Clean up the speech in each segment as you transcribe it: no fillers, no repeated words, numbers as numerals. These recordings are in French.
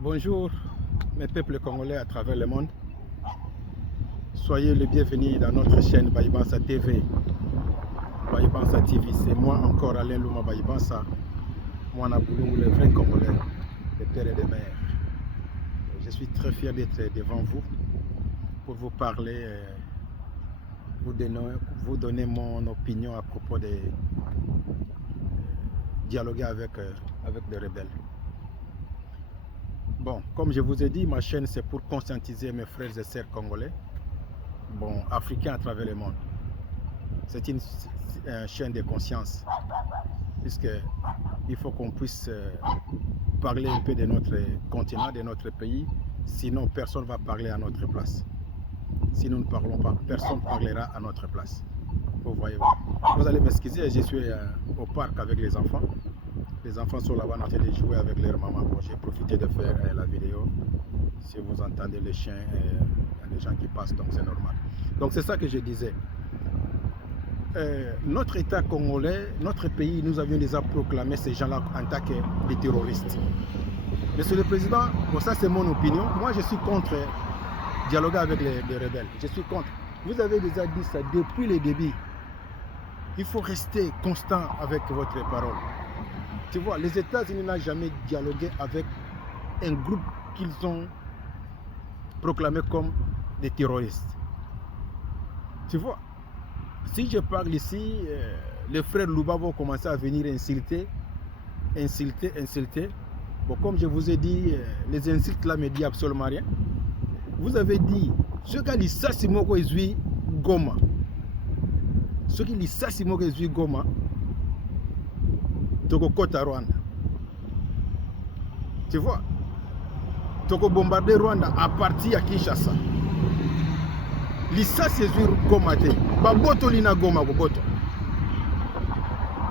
Bonjour mes peuples congolais à travers le monde. Soyez les bienvenus dans notre chaîne Bayibansa TV. Bayibansa TV, c'est moi encore Alain Louma Bayibansa, moi Naboulou, le vrai Congolais, des pères et des mères. Je suis très fier d'être devant vous pour vous parler, vous donner mon opinion à propos de dialoguer avec des rebelles. Bon, comme je vous ai dit, ma chaîne c'est pour conscientiser mes frères et sœurs congolais, africains à travers le monde. C'est une chaîne de conscience, puisqu'il faut qu'on puisse parler un peu de notre continent, de notre pays, sinon personne ne va parler à notre place. Si nous ne parlons pas, personne ne parlera à notre place. Vous voyez, vous allez m'excuser, je suis au parc avec les enfants. Les enfants sont là-bas en train de jouer avec leur maman. Bon, j'ai profité de faire la vidéo. Si vous entendez les chiens, il y a des gens qui passent, donc c'est normal. Donc c'est ça que je disais. Notre État congolais, notre pays, nous avions déjà proclamé ces gens-là en tant que des terroristes. Monsieur le Président, bon, ça c'est mon opinion. Moi je suis contre dialoguer avec les rebelles. Je suis contre. Vous avez déjà dit ça depuis le début. Il faut rester constant avec votre parole. Tu vois, les États-Unis n'ont jamais dialogué avec un groupe qu'ils ont proclamé comme des terroristes. Tu vois, si je parle ici, les frères Louba vont commencer à venir insulter. Bon, comme je vous ai dit, les insultes là ne me disent absolument rien. Vous avez dit, ce qui dit ça, c'est moi qui suis Goma. Ce qui dit ça, c'est moi qui suis Goma. Toko Kota Rwanda. Tu vois, Toko bombarder Rwanda à partir de Kinshasa. Lisa c'est sur Goma te. Baboto lina Goma boboto.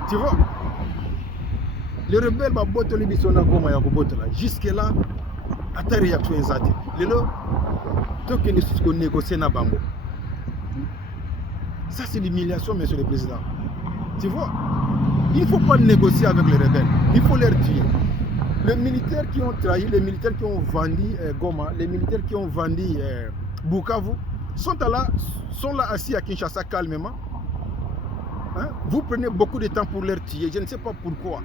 Tu vois, les rebelles baboto li bisona Goma ya boboto là. Jusque là, ata réaction ezate. Lelo toke ne susko négocier na bango. Ça c'est l'humiliation, monsieur le président. Tu vois, il ne faut pas négocier avec les rebelles, il faut les tuer. Les militaires qui ont trahi, les militaires qui ont vendu Goma, les militaires qui ont vendu Bukavu, sont là assis à Kinshasa calmement. Hein? Vous prenez beaucoup de temps pour les tuer, je ne sais pas pourquoi.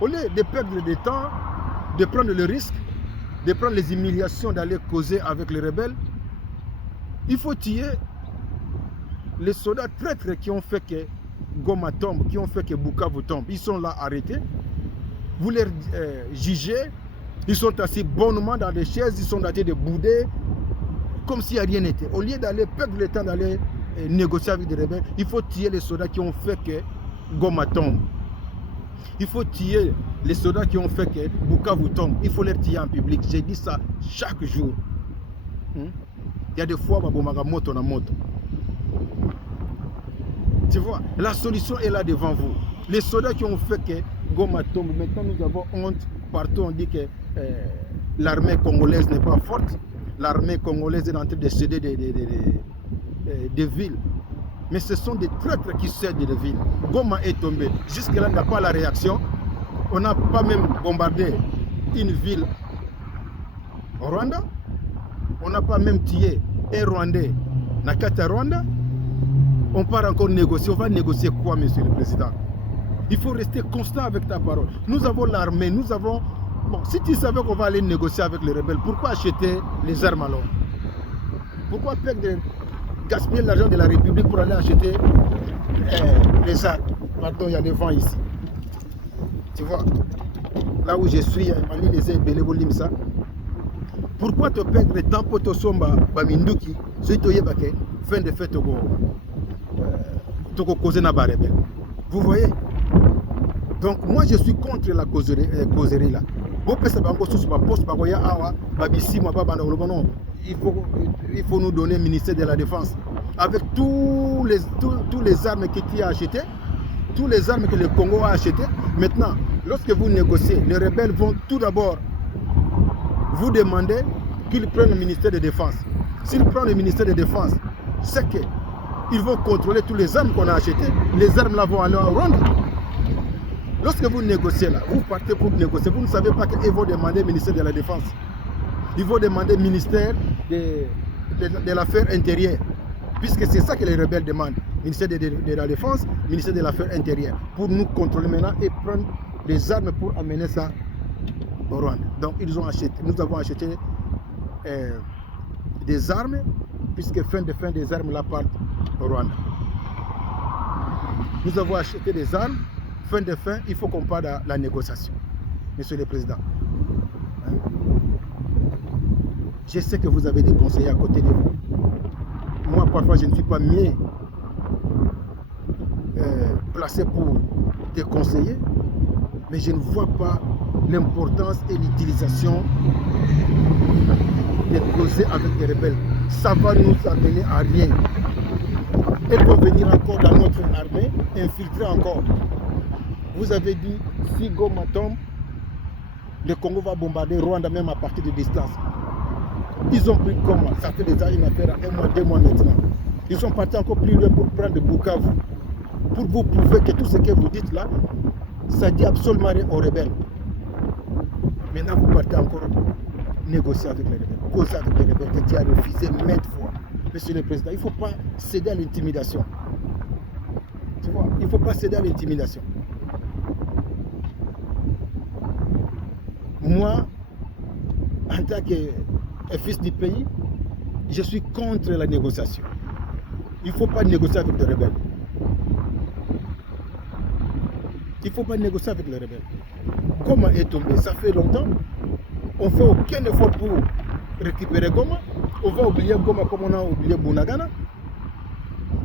Au lieu de perdre du temps, de prendre le risque, de prendre les humiliations d'aller causer avec les rebelles, il faut tuer les soldats traîtres qui ont fait que Goma tombe, qui ont fait que Bukavu tombe. Ils sont là arrêtés. Vous les jugez. Ils sont assis bonnement dans des chaises. Ils sont datés de bouder. Comme si rien n'était. Au lieu d'aller perdre le temps d'aller négocier avec des rebelles, il faut tuer les soldats qui ont fait que Goma tombe. Il faut tuer les soldats qui ont fait que Bukavu tombe. Il faut les tuer en public. J'ai dit ça chaque jour. Il y a des fois, Babomaga moto na moto. Tu vois, la solution est là devant vous. Les soldats qui ont fait que Goma tombe, maintenant nous avons honte. Partout on dit que l'armée congolaise n'est pas forte. L'armée congolaise est en train de céder des villes. Mais ce sont des traîtres qui cèdent des villes. Goma est tombé. Jusque-là, on n'a pas la réaction. On n'a pas même bombardé une ville au Rwanda. On n'a pas même tué un Rwandais. Nakata Rwanda. On part encore négocier. On va négocier quoi, monsieur le président? Il faut rester constant avec ta parole. Nous avons l'armée, nous avons... Bon, si tu savais qu'on va aller négocier avec les rebelles, pourquoi acheter les armes alors? Pourquoi gaspiller l'argent de la République pour aller acheter les armes? Pardon, il y a des vents ici. Tu vois, là où je suis, pourquoi te perdre le temps pour te somba Baminduki, si tu es fin de fait vous voyez? Donc moi je suis contre la causerie là. Il faut nous donner le ministère de la Défense avec tous les armes que tu as achetées, tous les armes que le Congo a achetées. Maintenant, lorsque vous négociez, les rebelles vont tout d'abord vous demander qu'ils prennent le ministère de Défense. S'ils prennent le ministère de Défense, c'est qu'ils vont contrôler tous les armes qu'on a achetées. Les armes là vont aller au Rwanda. Lorsque vous négociez là, vous partez pour négocier, vous ne savez pas qu'ils vont demander ministère de la Défense. Ils vont demander ministère de l'Affaires intérieures. Puisque c'est ça que les rebelles demandent. Ministère de la Défense, ministère de l'Affaires intérieures. Pour nous contrôler maintenant et prendre des armes pour amener ça au Rwanda. Donc ils ont acheté, nous avons acheté des armes, puisque fin des armes là partent au Rwanda. Nous avons acheté des armes, fin, il faut qu'on parle de la négociation. Monsieur le Président. Je sais que vous avez des conseillers à côté de vous. Moi, parfois, je ne suis pas mieux placé pour te conseiller, mais je ne vois pas l'importance et l'utilisation de causer avec les rebelles. Ça va nous amener à rien. Elles vont venir encore dans notre armée, infiltrer encore. Vous avez dit, si Goma tombe, le Congo va bombarder Rwanda même à partir de distance. Ils ont pris Goma, ça fait déjà une affaire à 1 mois, 2 mois maintenant. Ils sont partis encore plus loin pour prendre Bukavu. Pour vous prouver que tout ce que vous dites là, ça dit absolument rien aux rebelles. Maintenant vous partez encore négocier avec les rebelles, causer avec les rebelles que tu as refusé maintes fois. Monsieur le Président, il ne faut pas céder à l'intimidation. Tu vois, il ne faut pas céder à l'intimidation. Moi, en tant que fils du pays, je suis contre la négociation. Il ne faut pas négocier avec les rebelles. Il ne faut pas négocier avec les rebelles. Goma est tombé, ça fait longtemps. On ne fait aucun effort pour récupérer Goma. On va oublier Goma comme on a oublié Bunagana.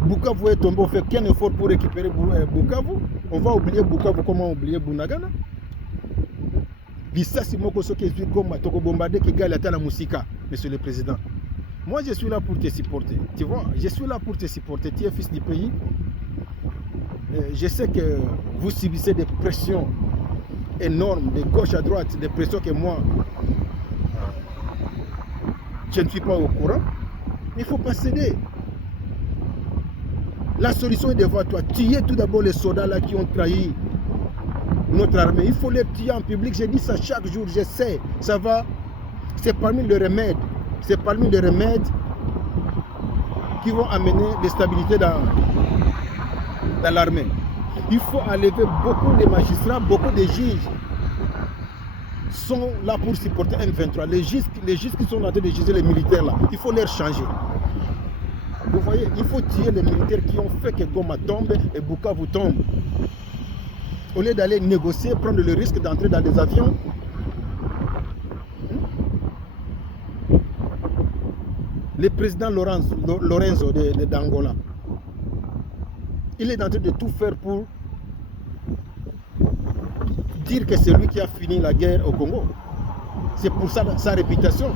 Bukavu est tombé, on ne fait aucun effort pour récupérer Bukavu. On va oublier Bukavu comme on a oublié Bunagana. Bisasi moko soki ezwi Goma toko bombarder Kigali ata na musika, Monsieur le Président. Moi je suis là pour te supporter. Tu vois, je suis là pour te supporter. Tu es fils du pays. Je sais que vous subissez des pressions énormes de gauche à droite, des pressions que moi je ne suis pas au courant. Il ne faut pas céder. La solution est devant toi. Tuer tout d'abord les soldats là qui ont trahi notre armée. Il faut les tuer en public. Je dis ça chaque jour, je sais. Ça va. C'est parmi les remèdes. C'est parmi les remèdes qui vont amener des stabilités dans l'armée. Il faut enlever beaucoup de magistrats, beaucoup de juges sont là pour supporter M23. Les juges qui sont en train de juger les militaires là, il faut les changer. Vous voyez, il faut tuer les militaires qui ont fait que Goma tombe et Bukavu tombe. Au lieu d'aller négocier, prendre le risque d'entrer dans des avions. Le président Lorenzo d'Angola, il est en train de tout faire pour dire que c'est lui qui a fini la guerre au Congo. C'est pour ça sa réputation.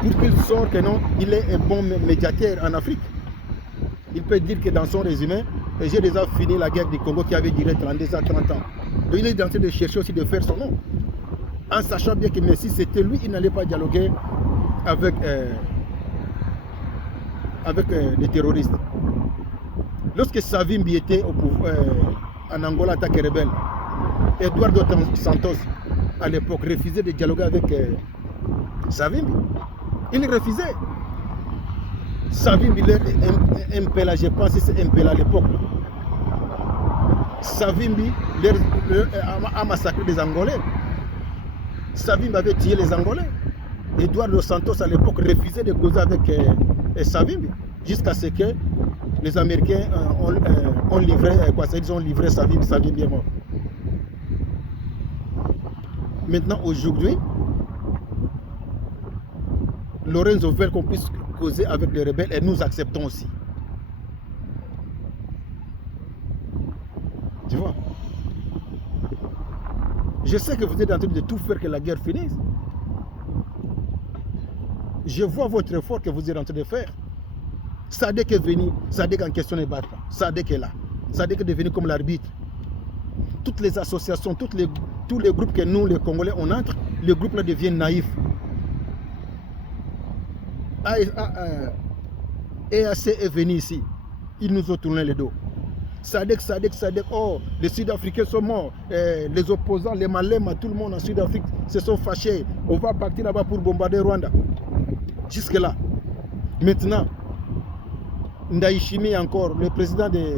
Pour qu'il sorte que non, il est un bon médiateur en Afrique. Il peut dire que dans son résumé, j'ai déjà fini la guerre du Congo qui avait duré 32 à 30 ans. Donc il est en train de chercher aussi de faire son nom. En sachant bien que si c'était lui, il n'allait pas dialoguer avec les terroristes. Lorsque Savimbi était au pouvoir, en Angola en tant que rebelle, Eduardo Santos, à l'époque, refusait de dialoguer avec Savimbi. Il refusait. Savimbi, MPLA, je pense que c'est MPLA à l'époque. Savimbi a massacré des Angolais. Savimbi avait tué les Angolais. Eduardo Santos à l'époque refusait de causer avec Savimbi, jusqu'à ce que les Américains ont livré, ils ont livré Savimbi est mort. Maintenant, aujourd'hui, Lorenzo veut qu'on puisse causer avec les rebelles et nous acceptons aussi. Tu vois? Je sais que vous êtes en train de tout faire que la guerre finisse. Je vois votre effort que vous êtes en train de faire. Sadek est venu, Sadek en question ne bat pas. Sadek est là. Sadek est devenu comme l'arbitre. Toutes les associations, tous les groupes que nous, les Congolais, on entre, les groupes là deviennent naïfs. EAC est venu ici. Ils nous ont tourné le dos. Sadek, oh, les Sud-Africains sont morts, les opposants, les Malema, tout le monde en Sud-Afrique se sont fâchés, on va partir là-bas pour bombarder Rwanda. Jusque-là. Maintenant, Ndayishimiye encore, le président de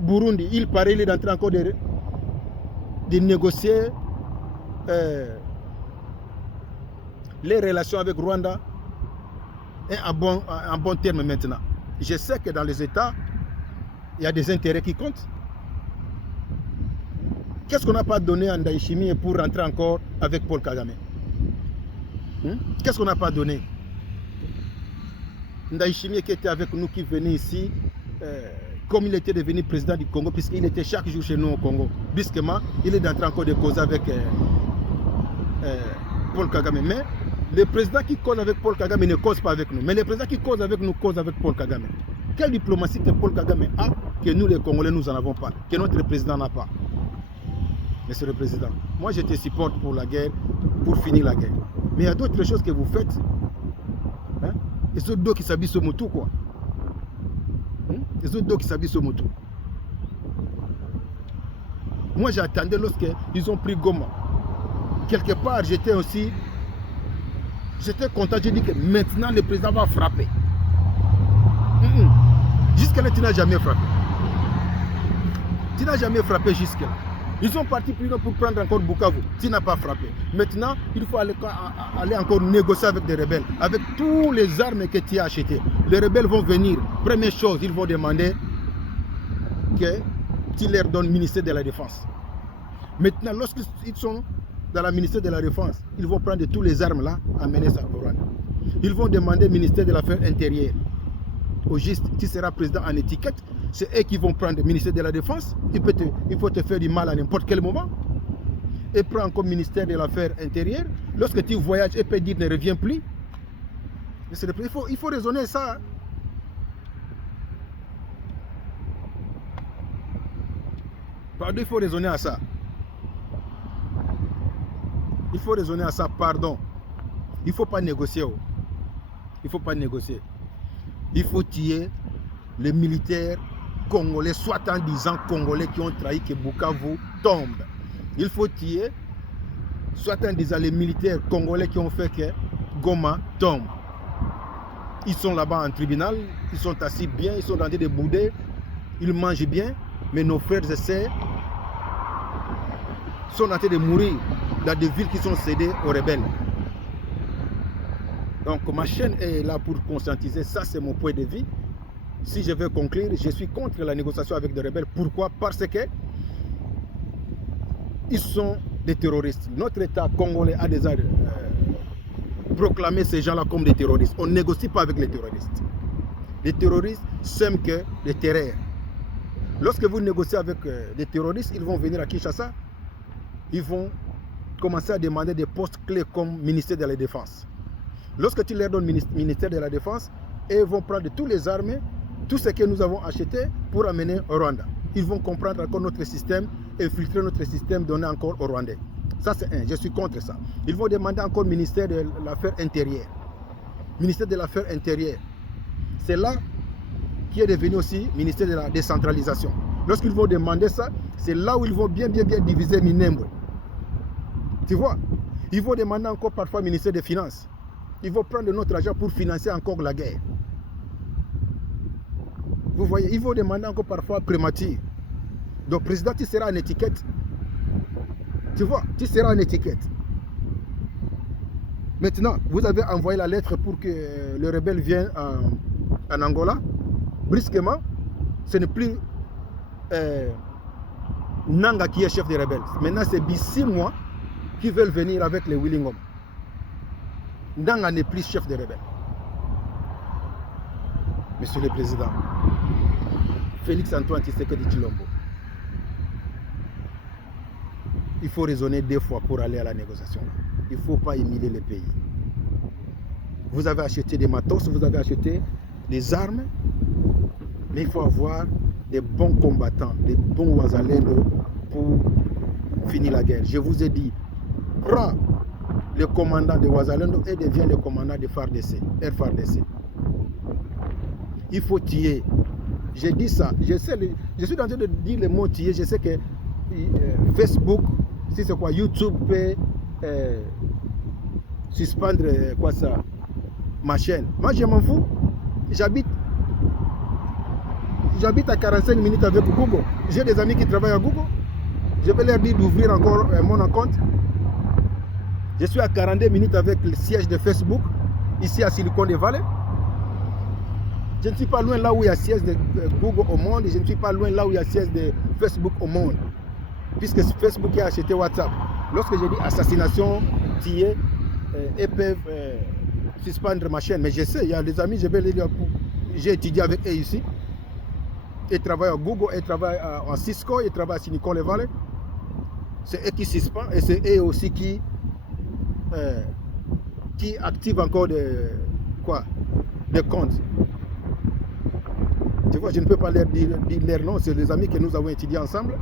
Burundi, il paraît, il est en train encore de négocier les relations avec Rwanda en bon terme maintenant. Je sais que dans les États, il y a des intérêts qui comptent. Qu'est-ce qu'on n'a pas donné à Ndayishimiye pour rentrer encore avec Paul Kagame? Qu'est-ce qu'on n'a pas donné? Ndayishimiye qui était avec nous, qui venait ici, comme il était devenu président du Congo, puisqu'il était chaque jour chez nous au Congo. Brusquement, il est en train encore de causer avec Paul Kagame. Mais les présidents qui causent avec Paul Kagame ne causent pas avec nous. Mais les présidents qui causent avec nous causent avec Paul Kagame. Quelle diplomatie que Paul Kagame a, que nous les Congolais, nous n'en avons pas, que notre président n'a pas? Monsieur le Président, moi je te supporte pour la guerre, pour finir la guerre. Mais il y a d'autres choses que vous faites. Hein? Et ce dos qui s'habille sur Motu, quoi. Et ce dos qui s'habille sur Motu. Moi j'attendais lorsqu'ils ont pris Goma. Quelque part, j'étais content, j'ai dit que maintenant le président va frapper. Jusque-là, tu n'as jamais frappé. Tu n'as jamais frappé jusque-là. Ils sont partis plus loin pour prendre encore Bukavu. Tu n'as pas frappé. Maintenant, il faut aller encore négocier avec des rebelles. Avec tous les armes que tu as achetées. Les rebelles vont venir. Première chose, ils vont demander que tu leur donnes le ministère de la Défense. Maintenant, lorsqu'ils sont dans le ministère de la Défense, ils vont prendre toutes les armes là, amener ça au Rwanda. Ils vont demander le ministère de l'Affaires intérieures. Au juste, tu seras président en étiquette, c'est eux qui vont prendre le ministère de la Défense. Il faut te faire du mal à n'importe quel moment. Et prends comme ministère de l'Affaires intérieures. Lorsque tu voyages, et peut dire ne reviens plus. Il faut raisonner ça. Pardon, il faut raisonner à ça. Il faut raisonner à ça, pardon. Il ne faut pas négocier. Il ne faut pas négocier. Il faut tuer les militaires congolais, soit en disant congolais qui ont trahi que Bukavu tombe. Il faut tuer, soit en disant les militaires congolais qui ont fait que Goma tombe. Ils sont là-bas en tribunal, ils sont assis bien, ils sont en train de bouder, ils mangent bien, mais nos frères et sœurs sont en train de mourir dans des villes qui sont cédées aux rebelles. Donc ma chaîne est là pour conscientiser, ça c'est mon point de vue. Si je veux conclure, je suis contre la négociation avec des rebelles. Pourquoi? Parce que ils sont des terroristes. Notre État congolais a déjà proclamé ces gens-là comme des terroristes. On ne négocie pas avec les terroristes. Les terroristes s'aiment que les terreurs. Lorsque vous négociez avec des terroristes, ils vont venir à Kinshasa, ils vont commencer à demander des postes clés comme ministère de la Défense. Lorsque tu leur donnes le ministère de la Défense, ils vont prendre tous les armes, tout ce que nous avons acheté pour amener au Rwanda. Ils vont comprendre encore notre système, infiltrer notre système, donner encore aux Rwandais. Ça c'est un, je suis contre ça. Ils vont demander encore le ministère de l'Affaires intérieures. Ministère de l'Affaires intérieures. C'est là qui est devenu aussi ministère de la décentralisation. Lorsqu'ils vont demander ça, c'est là où ils vont bien diviser Minembwe. Tu vois, ils vont demander encore parfois le ministère des Finances. Ils vont prendre notre argent pour financer encore la guerre. Vous voyez, ils vont demander encore parfois primature. Donc, président, tu seras en étiquette. Tu vois, tu seras en étiquette. Maintenant, vous avez envoyé la lettre pour que le rebelle vienne en Angola. Brusquement, ce n'est plus Nanga qui est chef des rebelles. Maintenant, c'est Bissimo qui veulent venir avec les Willingom. Nanga n'est plus chef des rebelles. Monsieur le Président, Félix Antoine Tshisekedi Tshilombo, il faut raisonner 2 fois pour aller à la négociation. Il ne faut pas humilier le pays. Vous avez acheté des matos, vous avez acheté des armes, mais il faut avoir des bons combattants, des bons Wazalendo pour finir la guerre. Je vous ai dit, prends le commandant de Wazalendo et deviens le commandant de FARDC, RFARDC. Il faut tuer J'ai dit ça. Je suis en train de dire les mots tués. Je sais que Facebook, si c'est quoi, YouTube peut suspendre quoi ça, ma chaîne. Moi, je m'en fous. J'habite à 45 minutes avec Google. J'ai des amis qui travaillent à Google. Je vais leur dire d'ouvrir encore mon compte. Je suis à 42 minutes avec le siège de Facebook, ici à Silicon Valley. Je ne suis pas loin là où il y a le siège de Google au monde. Et je ne suis pas loin là où il y a le siège de Facebook au monde. Puisque Facebook a acheté WhatsApp. Lorsque j'ai dit assassination, tuer, ils peuvent suspendre ma chaîne. Mais je sais, il y a des amis, je vais les dire, j'ai étudié avec eux ici. Ils travaillent à Google, ils travaillent en Cisco, ils travaillent à Silicon Valley. C'est eux qui suspendent et c'est eux aussi qui activent encore des comptes. Tu vois, je ne peux pas leur dire leur nom, c'est les amis que nous avons étudiés ensemble.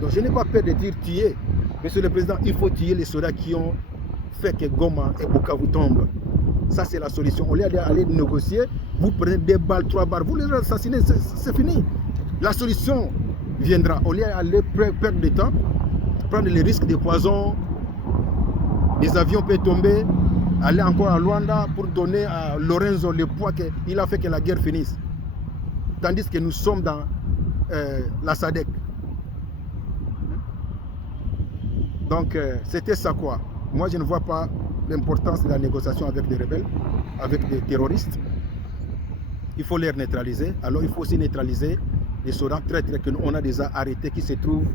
Donc je n'ai pas peur de dire tuer. Monsieur le Président, il faut tuer les soldats qui ont fait que Goma et Bukavu tombent. Ça, c'est la solution. Au lieu d'aller négocier, vous prenez 2 balles, 3 balles, vous les assassinez, c'est fini. La solution viendra. Au lieu d'aller perdre du temps, prendre les risques de poison, des avions peuvent tomber, aller encore à Luanda pour donner à Lorenzo le poids qu'il a fait que la guerre finisse. Tandis que nous sommes dans la SADC. Donc, c'était ça quoi. Moi, je ne vois pas l'importance de la négociation avec des rebelles, avec des terroristes. Il faut les neutraliser. Alors, il faut aussi neutraliser les soldats traîtres qu'on a déjà arrêtés qui se trouvent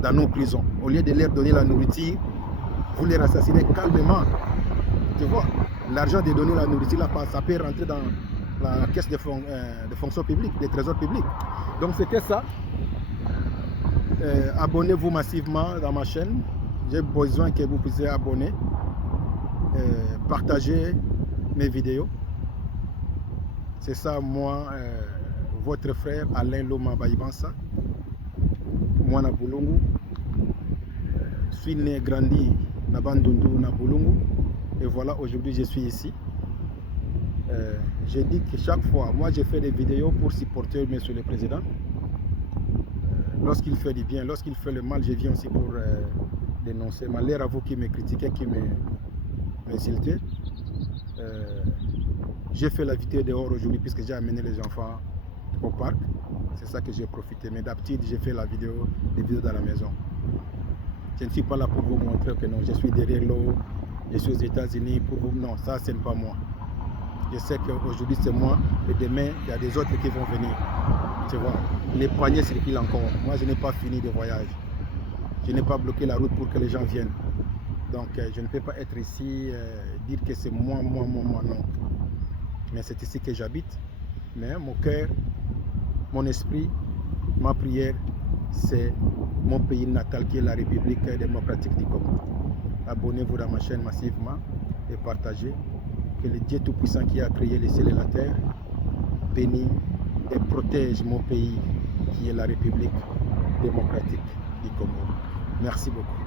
dans nos prisons. Au lieu de leur donner la nourriture, vous les assassinez calmement. Tu vois, l'argent de donner la nourriture, là, ça peut rentrer dans la caisse de fonction publique, des trésors publics. Donc, c'était ça. Abonnez-vous massivement dans ma chaîne. J'ai besoin que vous puissiez abonner. Partager mes vidéos. C'est ça, moi, votre frère Alain Loma Baïbansa. Moi, na Boulungu. Je suis né, grandi na Bandundu, na Boulungu. Et voilà, aujourd'hui, je suis ici. J'ai dit que chaque fois, moi, je fais des vidéos pour supporter Monsieur le Président. Lorsqu'il fait du bien, lorsqu'il fait le mal, je viens aussi pour dénoncer. Malheur à vous qui me critiquez, qui m'insultez. J'ai fait la vidéo dehors aujourd'hui puisque j'ai amené les enfants au parc. C'est ça que j'ai profité. Mais d'habitude, j'ai fait des vidéos dans la maison. Je ne suis pas là pour vous montrer que non, je suis derrière l'eau, je suis aux États-Unis pour vous. Non, ça, ce n'est pas moi. Je sais qu'aujourd'hui, c'est moi. Et demain, il y a des autres qui vont venir. Tu vois, les poignets circulent encore. Moi, je n'ai pas fini de voyage. Je n'ai pas bloqué la route pour que les gens viennent. Donc, je ne peux pas être ici, dire que c'est moi, non. Mais c'est ici que j'habite. Mais mon cœur, mon esprit, ma prière, c'est mon pays natal qui est la République démocratique du Congo. Abonnez-vous dans ma chaîne massivement et partagez. Que le Dieu Tout-Puissant qui a créé les cieux et la terre bénisse et protège mon pays qui est la République démocratique du Congo. Merci beaucoup.